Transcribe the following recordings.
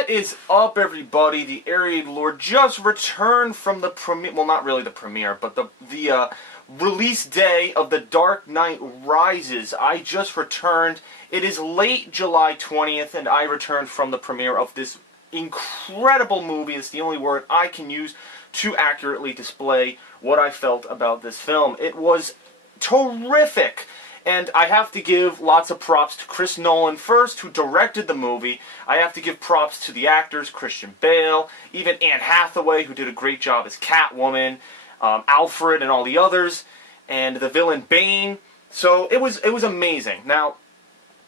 What is up, everybody? The TheAireaidLord just returned from the premiere. Well, not really the premiere, but the release day of The Dark Knight Rises. I just returned. It is late July 20th, and I returned from the premiere of this incredible movie. It's the only word I can use to accurately display what I felt about this film. It was terrific. And I have to give lots of props to Chris Nolan first, who directed the movie. I have to give props to the actors, Christian Bale, even Anne Hathaway, who did a great job as Catwoman, Alfred and all the others, and the villain Bane. So it was amazing. Now,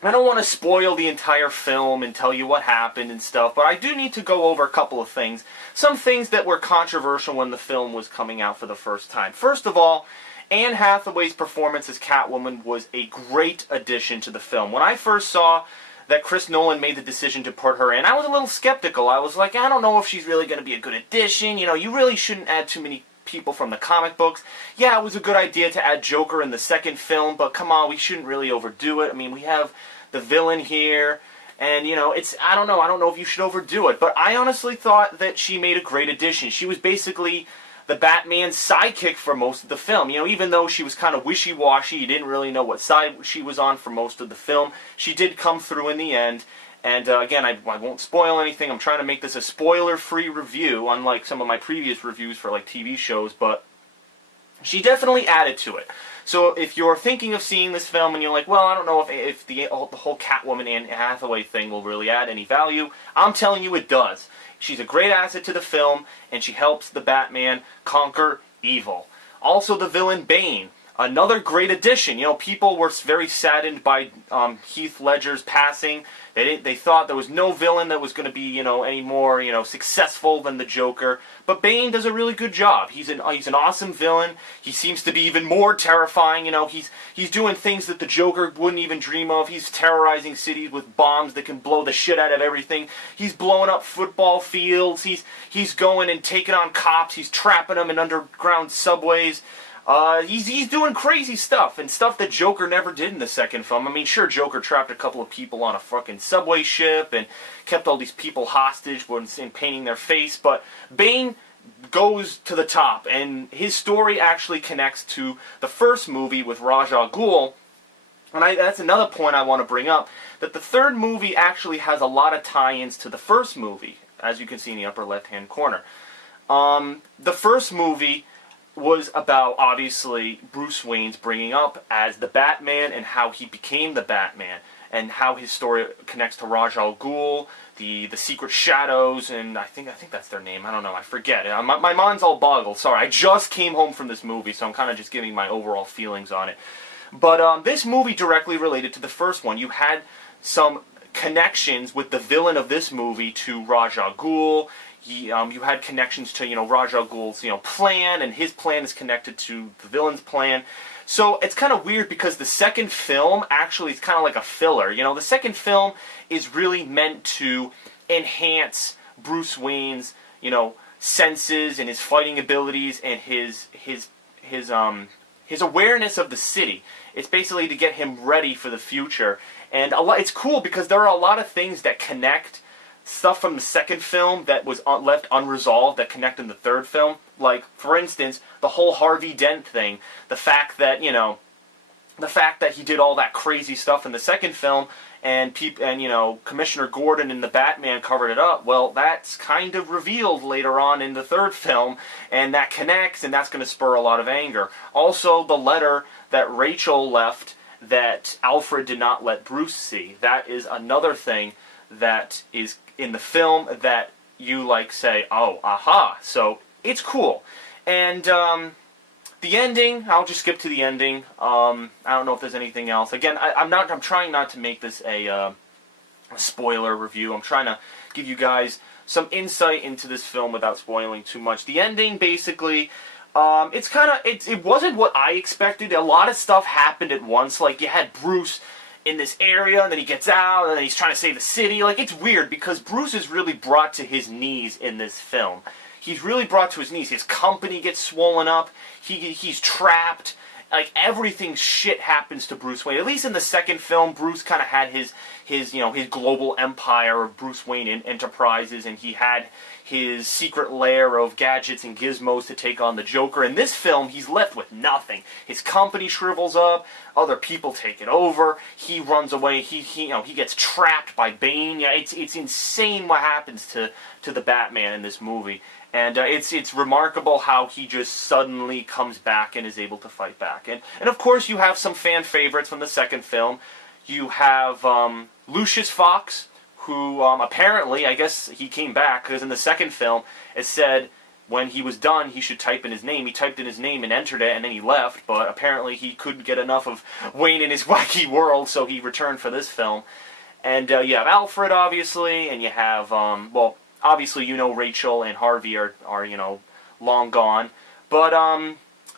I don't want to spoil the entire film and tell you what happened and stuff, but I do need to go over a couple of things. Some things that were controversial when the film was coming out for the first time. First of all, Anne Hathaway's performance as Catwoman was a great addition to the film. When I first saw that Chris Nolan made the decision to put her in, I was a little skeptical. I was like, I don't know if she's really going to be a good addition. You know, you really shouldn't add too many people from the comic books. Yeah, it was a good idea to add Joker in the second film, but come on, we shouldn't really overdo it. I mean, we have the villain here, and, you know, I don't know if you should overdo it. But I honestly thought that she made a great addition. She was basically the Batman's sidekick for most of the film. You know, even though she was kind of wishy-washy, you didn't really know what side she was on for most of the film, she did come through in the end. And again, I won't spoil anything. I'm trying to make this a spoiler-free review, unlike some of my previous reviews for like TV shows, but she definitely added to it. So if you're thinking of seeing this film and you're like, well, I don't know if the whole Catwoman and Hathaway thing will really add any value, I'm telling you it does. She's a great asset to the film, and she helps the Batman conquer evil. Also, the villain Bane, another great addition. You know, people were very saddened by Heath Ledger's passing. They thought there was no villain that was going to be, you know, any more, you know, successful than the Joker. But Bane does a really good job. He's an awesome villain. He seems to be even more terrifying. You know, he's doing things that the Joker wouldn't even dream of. He's terrorizing cities with bombs that can blow the shit out of everything. He's blowing up football fields. He's going and taking on cops. He's trapping them in underground subways. He's doing crazy stuff, and stuff that Joker never did in the second film. I mean, sure, Joker trapped a couple of people on a fucking subway ship and kept all these people hostage when painting their face, but Bane goes to the top, and his story actually connects to the first movie with Ra's al Ghul, and that's another point I want to bring up, that the third movie actually has a lot of tie-ins to the first movie, as you can see in the upper left-hand corner. The first movie was about, obviously, Bruce Wayne's bringing up as the Batman and how he became the Batman, and how his story connects to Ra's al Ghul, the Secret Shadows, and I think that's their name. I don't know. I forget. My mind's all boggled. Sorry, I just came home from this movie, so I'm kind of just giving my overall feelings on it. But this movie directly related to the first one. You had some connections with the villain of this movie to Ra's al Ghul. You had connections to, you know, Ra's al Ghul's, you know, plan, and his plan is connected to the villain's plan. So it's kind of weird because the second film actually is kind of like a filler. You know, the second film is really meant to enhance Bruce Wayne's, you know, senses and his fighting abilities and his awareness of the city. It's basically to get him ready for the future. And it's cool because there are a lot of things that connect stuff from the second film that was left unresolved that connect in the third film. Like, for instance, the whole Harvey Dent thing. The fact that, you know, he did all that crazy stuff in the second film, and you know, Commissioner Gordon and the Batman covered it up. Well, that's kind of revealed later on in the third film, and that connects, and that's going to spur a lot of anger. Also, the letter that Rachel left that Alfred did not let Bruce see. That is another thing that is in the film that you, like, say, oh, aha. So it's cool. And the ending, I'll just skip to the ending. I don't know if there's anything else. Again, I'm trying not to make this a spoiler review. I'm trying to give you guys some insight into this film without spoiling too much. The ending, basically, it wasn't what I expected. A lot of stuff happened at once. Like, you had Bruce in this area, and then he gets out, and then he's trying to save the city. Like, it's weird, because Bruce is really brought to his knees in this film. He's really brought to his knees. His company gets swollen up. He's trapped. Like, everything shit happens to Bruce Wayne. At least in the second film, Bruce kind of had his global empire of Bruce Wayne Enterprises, and he had his secret lair of gadgets and gizmos to take on the Joker. In this film, he's left with nothing. His company shrivels up, other people take it over, he runs away, he gets trapped by Bane. Yeah, it's insane what happens to the Batman in this movie. And it's remarkable how he just suddenly comes back and is able to fight back. And of course you have some fan favorites from the second film. You have Lucius Fox, who apparently, I guess he came back, because in the second film it said when he was done he should type in his name. He typed in his name and entered it, and then he left, but apparently he couldn't get enough of Wayne in his wacky world, so he returned for this film. And you have Alfred, obviously, and you have, well, obviously, you know, Rachel and Harvey are long gone. But,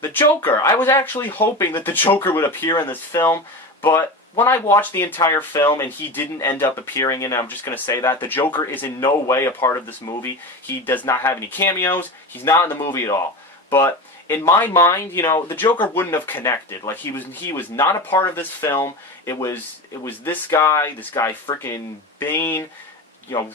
the Joker, I was actually hoping that the Joker would appear in this film, but when I watched the entire film and he didn't end up appearing in it, I'm just going to say that, the Joker is in no way a part of this movie. He does not have any cameos. He's not in the movie at all. But in my mind, the Joker wouldn't have connected. Like, he was not a part of this film. It was this guy frickin' Bane,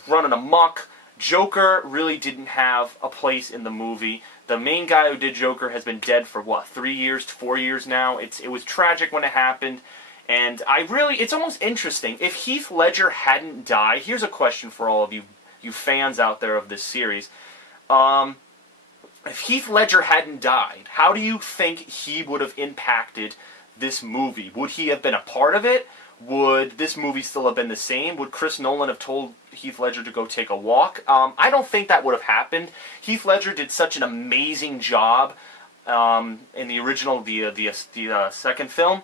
running amok. Joker really didn't have a place in the movie. The main guy who did Joker has been dead for, what, 3 years, 4 years now? It was tragic when it happened, and it's almost interesting. If Heath Ledger hadn't died, here's a question for all of you fans out there of this series. If Heath Ledger hadn't died, how do you think he would have impacted this movie? Would he have been a part of it? Would this movie still have been the same? Would Chris Nolan have told Heath Ledger to go take a walk? I don't think that would have happened. Heath Ledger did such an amazing job in the original, the second film.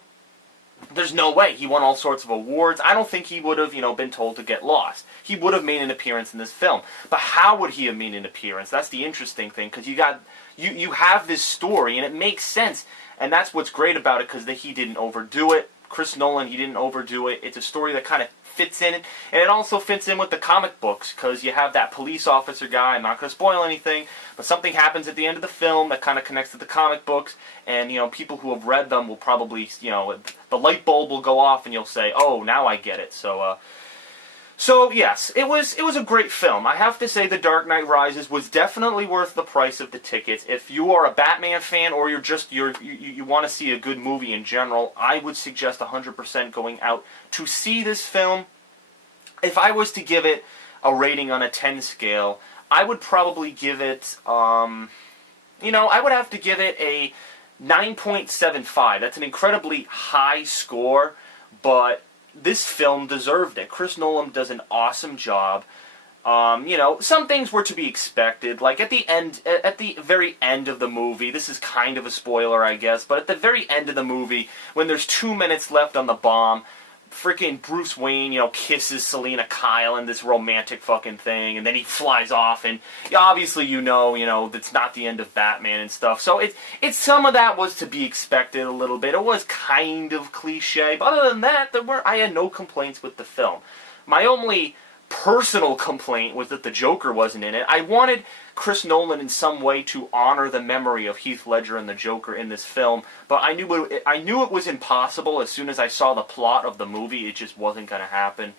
There's no way. He won all sorts of awards. I don't think he would have, been told to get lost. He would have made an appearance in this film. But how would he have made an appearance? That's the interesting thing, because you have this story, and it makes sense. And that's what's great about it, because he didn't overdo it. Chris Nolan, he didn't overdo it. It's a story that kind of fits in, and it also fits in with the comic books, because you have that police officer guy. I'm not going to spoil anything, but something happens at the end of the film that kind of connects to the comic books, and people who have read them will probably, the light bulb will go off, and you'll say, oh, now I get it. So yes, it was a great film. I have to say The Dark Knight Rises was definitely worth the price of the tickets. If you are a Batman fan, or you want to see a good movie in general, I would suggest 100% going out to see this film. If I was to give it a rating on a 10 scale, I would probably give it, I would have to give it a 9.75. That's an incredibly high score, but this film deserved it. Chris Nolan does an awesome job. Some things were to be expected. Like at the very end of the movie, this is kind of a spoiler, I guess, but at the very end of the movie, when there's 2 minutes left on the bomb, freaking Bruce Wayne, kisses Selena Kyle in this romantic fucking thing, and then he flies off, and obviously that's not the end of Batman and stuff. So it's some of that was to be expected a little bit. It was kind of cliche, but other than that, I had no complaints with the film. My only personal complaint was that the Joker wasn't in it. I wanted Chris Nolan in some way to honor the memory of Heath Ledger and the Joker in this film, but I knew it was impossible. As soon as I saw the plot of the movie, it just wasn't going to happen.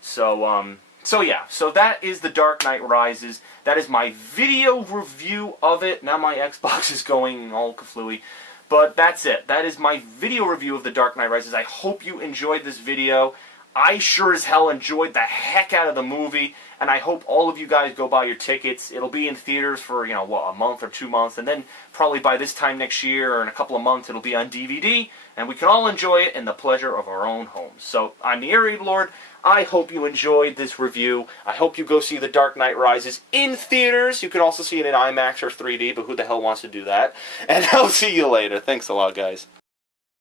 So yeah, so that is The Dark Knight Rises. That is my video review of it. Now my Xbox is going all kaflooey. But that's it. That is my video review of The Dark Knight Rises. I hope you enjoyed this video. I sure as hell enjoyed the heck out of the movie, and I hope all of you guys go buy your tickets. It'll be in theaters for, a month or 2 months, and then probably by this time next year or in a couple of months it'll be on DVD, and we can all enjoy it in the pleasure of our own homes. So, I'm TheAireaidLord. I hope you enjoyed this review. I hope you go see The Dark Knight Rises in theaters. You can also see it in IMAX or 3D, but who the hell wants to do that? And I'll see you later. Thanks a lot, guys.